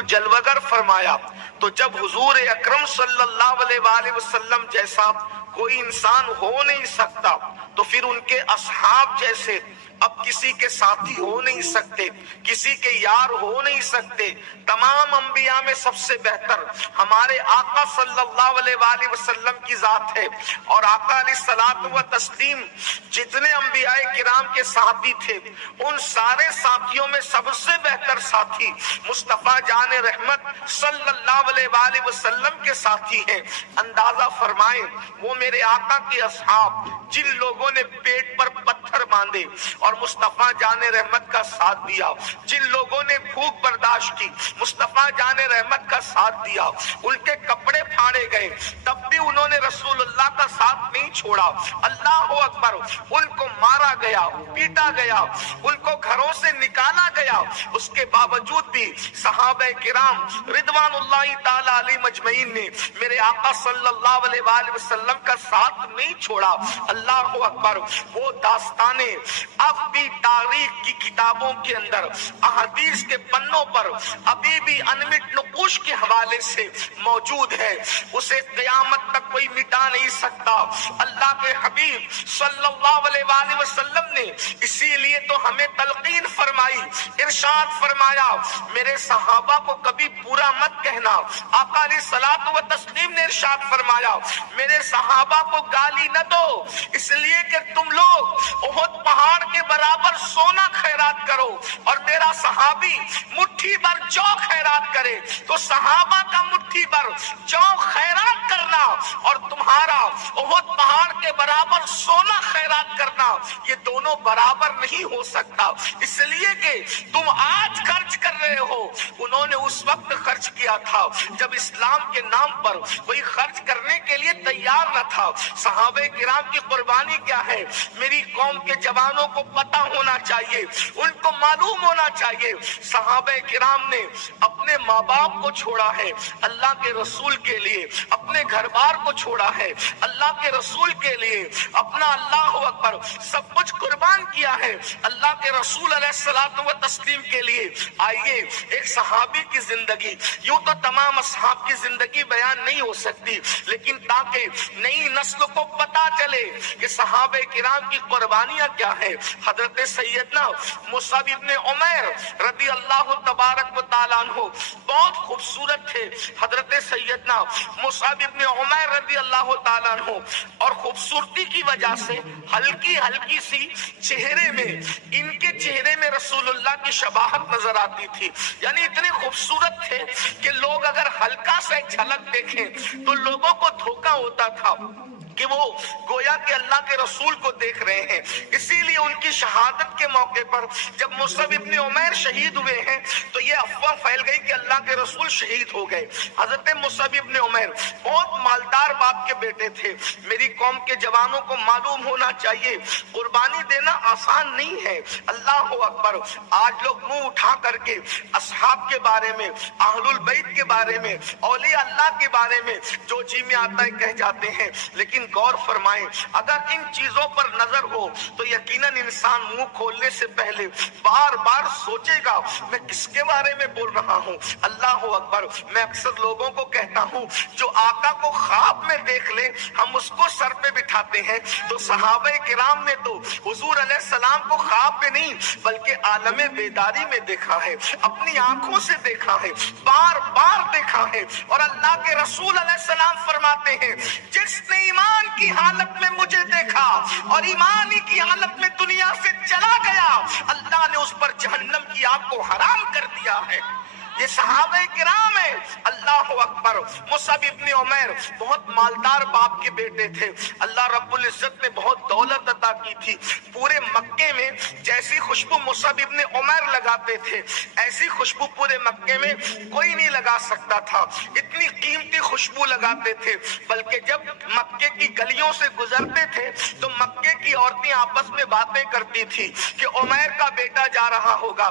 کو جلوگر فرمایا۔ تو جب حضور اکرم صلی اللہ علیہ وآلہ وسلم جیسا کوئی انسان ہو نہیں سکتا تو پھر ان کے اصحاب جیسے اب کسی کے ساتھی ہو نہیں سکتے، کسی کے یار ہو نہیں سکتے۔ تمام انبیاء میں سب سے بہتر ہمارے آقا صلی اللہ علیہ وآلہ وسلم کی ذات ہے، اور آقا علیہ الصلوۃ والتسلیم جتنے انبیاء کرام کے ساتھی تھے ان سارے ساتھیوں میں سب سے بہتر ساتھی مصطفیٰ جان رحمت صلی اللہ علیہ وآلہ وسلم کے ساتھی ہیں۔ اندازہ فرمائیں وہ میرے آقا کے اصحاب جن لوگوں نے پیٹ پر پتھر باندھے اور مصطفیٰ جان رحمت کا ساتھ دیا، جن لوگوں نے بھوک برداشت کی مصطفیٰ جان رحمت کا ساتھ دیا، ان کے کپڑے پھاڑے گئے تب بھی انہوں نے رسول اللہ کا ساتھ نہیں چھوڑا۔ اللہ اکبر، ان کو مارا گیا، پیٹا گیا، ان کو گھروں سے نکالا گیا، اس کے باوجود بھی صحابہ کرام رضوان اللہ تعالی علیہم اجمعین نے میرے آقا صلی اللہ علیہ وآلہ وسلم کا ساتھ نہیں چھوڑا۔ اللہ اکبر، وہ داستانیں اب بھی تاریخ کی کتابوں کے اندر، احادیث کے پنوں پر ابھی بھی انمٹ نقوش کے حوالے سے موجود ہے، اسے قیامت تک کوئی مٹا نہیں سکتا۔ اللہ کے حبیب صلی اللہ علیہ وآلہ وسلم نے اسی لیے تو ہمیں تلقین فرمائی، ارشاد فرمایا میرے صحابہ کو کبھی برا مت کہنا۔ آقا علیہ الصلوۃ والتسلیم نے ارشاد فرمایا میرے صحابہ کو گالی نہ دو، اس لیے کہ تم لوگ احد پہاڑ کے برابر سونا خیرات کرو اور میرا صحابی مٹھی بھر جو خیرات کرے، تو صحابہ کا مٹھی بھر جو خیرات کرنا اور تمہارا احد پہاڑ کے برابر سونا خیرات کرنا، یہ دونوں برابر نہیں ہو سکتا۔ اس لیے کہ تم آج خرچ کر رہے ہو، انہوں نے اس وقت خرچ کیا تھا جب اسلام کے نام پر کوئی خرچ کرنے کے لیے تیار نہ تھا۔ صحابہ کرام کی قربانی کیا ہے میری قوم کے جوانوں کو پتہ ہونا چاہیے، ان کو معلوم ہونا چاہیے۔ صحابہ کرام نے اپنے ماں باپ کو چھوڑا ہے اللہ کے رسول کے لیے، اپنے گھر بار کو چھوڑا ہے اللہ کے رسول کے لیے، اپنا اللہ اکبر سب کچھ قربان کیا ہے اللہ کے رسول علیہ الصلوۃ والتسلیم کے لیے۔ آئیے ایک صحابی کی زندگی، یوں تو تمام اصحاب کی زندگی بیان نہیں ہو سکتی، لیکن تاکہ نئی نسل کو پتا چلے کہ صحابہ کرام کی قربانیاں کیا ہے۔ حضرت سیدنا مصعب ابن عمیر رضی اللہ تبارک و تعالیٰ عنہ بہت خوبصورت تھے۔ حضرت سیدنا مصعب ابن عمیر رضی اللہ تعالیٰ عنہ، اور خوبصورتی کی وجہ سے ہلکی ہلکی سی چہرے میں، ان کے چہرے میں رسول اللہ کی شباہت نظر آتی تھی، یعنی اتنے خوبصورت تھے کہ لوگ اگر ہلکا سا ایک جھلک دیکھیں تو لوگوں کو دھوکا ہوتا تھا کہ وہ گویا کہ اللہ کے رسول کو دیکھ رہے ہیں۔ اسی لیے ان کی شہادت کے موقع پر جب مصعب ابن عمیر شہید ہوئے ہیں تو یہ افواہ پھیل گئی کہ اللہ کے رسول شہید ہو گئے۔ حضرت مصعب ابن عمیر بہت مالدار باپ کے بیٹے تھے۔ میری قوم کے جوانوں کو معلوم ہونا چاہیے قربانی دینا آسان نہیں ہے۔ اللہ اکبر، آج لوگ منہ اٹھا کر کے اصحاب کے بارے میں، اہل البیت کے بارے میں، اولیاء اللہ کے بارے میں جو جی میں آتا ہے کہہ جاتے ہیں، لیکن غور فرمائیں اگر ان چیزوں پر نظر ہو تو یقیناً انسان منہ کھولنے سے پہلے بار بار سوچے گا میں کس کے بارے میں بول رہا ہوں۔ اللہ اکبر، میں اکثر لوگوں کو کہتا ہوں جو آقا کو خواب میں دیکھ لے ہم اس کو سر پہ بٹھاتے ہیں، تو صحابہ کرام نے تو حضور علیہ السلام کو خواب میں نہیں بلکہ عالم بیداری میں دیکھا ہے، اپنی آنکھوں سے دیکھا ہے، بار بار دیکھا ہے۔ اور اللہ کے رسول علیہ السلام فرماتے ہیں جس نے ایمان کی حالت میں مجھے دیکھا اور ایمانی کی حالت میں دنیا سے چلا گیا، اللہ نے اس پر جہنم کی آگ کو حرام کر دیا ہے۔ یہ صحابہ کرام ہے۔ اللہ اکبر، مصعب ابن عمیر بہت مالدار باپ کے بیٹے تھے۔ اللہ رب العزت نے بہت دولت عطا کی تھی۔ پورے مکے میں جیسی خوشبو مصعب ابن عمیر لگاتے تھے ایسی خوشبو پورے مکے میں کوئی نہیں لگا سکتا تھا، اتنی قیمتی خوشبو لگاتے تھے۔ بلکہ جب مکے کی گلیوں سے گزرتے تھے تو مکے کی عورتیں آپس میں باتیں کرتی تھی کہ عمیر کا بیٹا جا رہا ہوگا،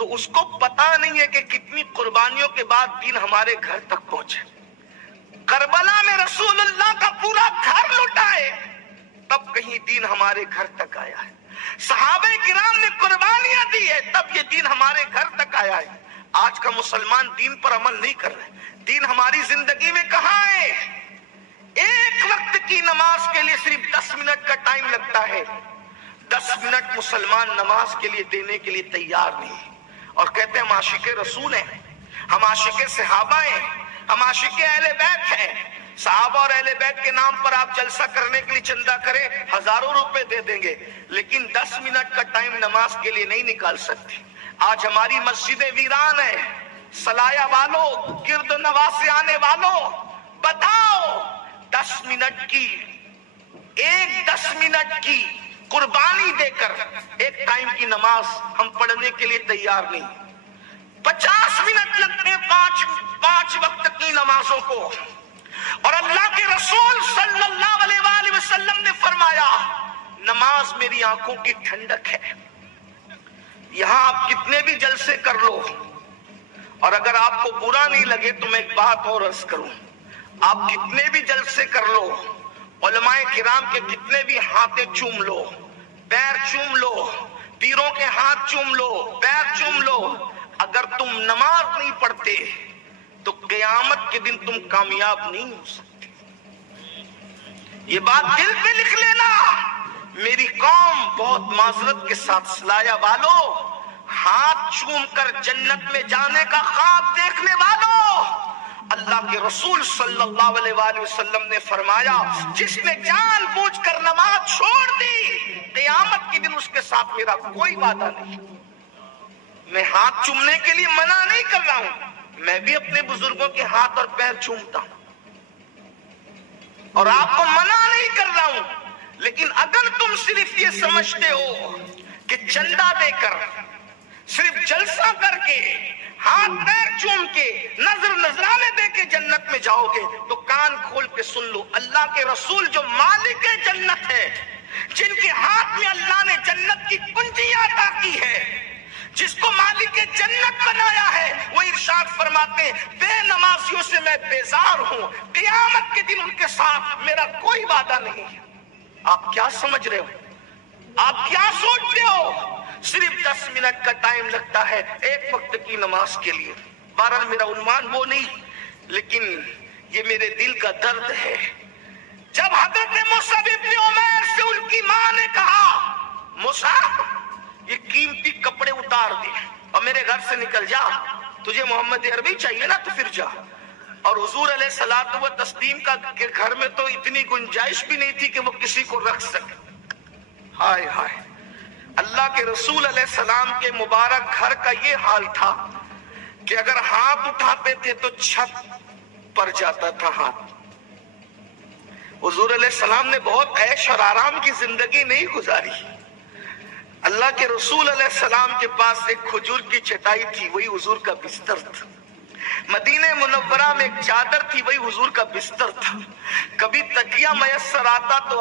تو اس کو پتا نہیں ہے کہ کتنی قربانیوں کے بعد دین ہمارے گھر تک پہنچے. کربلا میں رسول اللہ کا پورا گھر لوٹا ہے, تب کہیں دین ہمارے گھر تک آیا ہے. صحابہ کرام نے قربانیاں دی ہے, تب یہ دین ہمارے گھر تک آیا ہے. آج کا مسلمان دین پر عمل نہیں کر رہے. دین ہماری زندگی میں کہاں ہے؟ ایک وقت کی نماز کے لیے صرف 10 منٹ کا ٹائم لگتا ہے. 10 منٹ مسلمان نماز کے لیے دینے کے لیے تیار نہیں, اور کہتے ہیں ہم عاشق رسول ہیں, ہم عاشق صحابہ ہیں, ہم عاشق اہل بیت ہیں. صحابہ اور اہل بیت کے نام پر آپ جلسہ کرنے کے لیے چندہ کریں, ہزاروں روپے دے دیں گے, لیکن 10 منٹ کا ٹائم نماز کے لیے نہیں نکال سکتے. آج ہماری مسجدیں ویران ہیں. سلایہ والوں, گرد نواز سے آنے والوں, بتاؤ 10 منٹ کی, ایک 10 منٹ کی قربانی دے کر ایک ٹائم کی نماز ہم پڑھنے کے لیے تیار نہیں. 50 منٹ لگتے ہیں پانچ وقت کی نمازوں کو, اور اللہ کے رسول صلی اللہ علیہ وآلہ وسلم نے فرمایا نماز میری آنکھوں کی ٹھنڈک ہے. یہاں آپ کتنے بھی جلسے کر لو, اور اگر آپ کو برا نہیں لگے تو میں ایک بات اور عرض کروں, آپ کتنے بھی جلسے کر لو, علماء کرام کے کتنے بھی ہاتھیں چوم لو, پیر چوم لو, پیروں کے ہاتھ چوم لو, پیر چوم لو, اگر تم نماز نہیں پڑھتے تو قیامت کے دن تم کامیاب نہیں ہو سکتے. یہ بات دل پہ لکھ لینا. میری قوم بہت معذرت کے ساتھ, سلایہ والوں, ہاتھ چوم کر جنت میں جانے کا خواب دیکھنے والوں, اللہ کے رسول صلی اللہ علیہ وآلہ وسلم نے فرمایا جس نے جان بوجھ کر نماز چھوڑ دی, قیامت کے دن اس کے ساتھ میرا کوئی وعدہ نہیں. میں ہاتھ چومنے کے لیے منع نہیں کر رہا ہوں, میں بھی اپنے بزرگوں کے ہاتھ اور پیر چومتا ہوں, اور آپ کو منع نہیں کر رہا ہوں, لیکن اگر تم صرف یہ سمجھتے ہو کہ چندہ دے کر, صرف جلسہ کر کے, ہاتھ پیر چوم کے, نذرانے دے کے جنت میں جاؤ گے, تو کان کھول کے سن لو, اللہ کے رسول جو مالک جنت ہے, جن کے ہاتھ میں اللہ نے جنت کی کنجیاں عطا کی ہے, جس کو مالک جنت بنایا ہے, وہ ارشاد فرماتے ہیں بے نمازیوں سے میں بیزار ہوں, قیامت کے دن ان کے ساتھ میرا کوئی وعدہ نہیں ہے. آپ کیا سمجھ رہے ہو؟ آپ کیا سوچتے ہو؟ صرف 10 منٹ کا ٹائم لگتا ہے ایک وقت کی نماز کے لیے. بہرحال میرا عنوان وہ نہیں, لیکن یہ میرے دل کا درد ہے. جب حضرت مصعب ابن عمیر سے ان کی ماں نے کہا مصعب یہ قیمتی کپڑے اتار دے اور میرے گھر سے نکل جا, تجھے محمد عربی چاہیے نا تو پھر جا. اور حضور علیہ الصلوۃ والتسلیم کا گھر میں تو اتنی گنجائش بھی نہیں تھی کہ وہ کسی کو رکھ سکے. ہائے ہائے, اللہ کے رسول علیہ السلام کے مبارک گھر کا یہ حال تھا کہ اگر ہاتھ اٹھاتے تھے تو چھت پر جاتا تھا ہاتھ. حضور علیہ السلام نے بہت عیش اور آرام کی زندگی نہیں گزاری. اللہ کے رسول علیہ السلام کے پاس ایک کھجور کی چٹائی تھی, وہی حضور کا بستر تھا. مدینہ منورہ میں ایک چادر تھی, وہی حضور کا بستر تھا. کبھی تکیہ میسر آتا تو